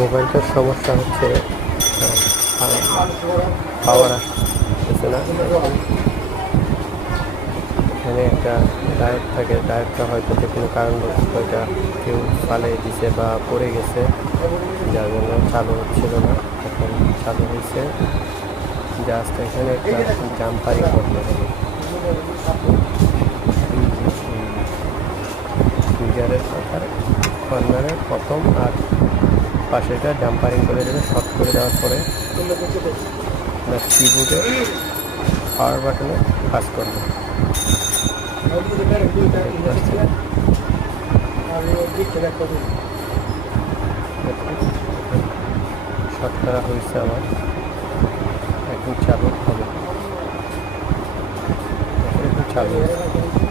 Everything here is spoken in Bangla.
মোবাইলটার সমস্যা হচ্ছে পাওয়ার আসতেছে না। এখানে একটা ডায়োড থাকে, ডায়োডটা হয়তো যে কোনো কারণবশত ওইটা কেউ ফালিয়ে দিছে বা পড়ে গেছে, যার জন্য চালু হচ্ছিল না। এখন চালু হয়েছে। জাস্ট এখানে একটা জাম্পারিং করতে হবে। ট্রিগারের কর্নারের প্রথম আর পাশেটা জাম্পারিং করে দেবে। শর্ট করে দেওয়ার পরে কিবোর্ডে পাওয়ার বাটনে কাজ করবে। শর্ট করা হয়েছে আমার, এখন চালু হবে। এখন চালু হয়েছে।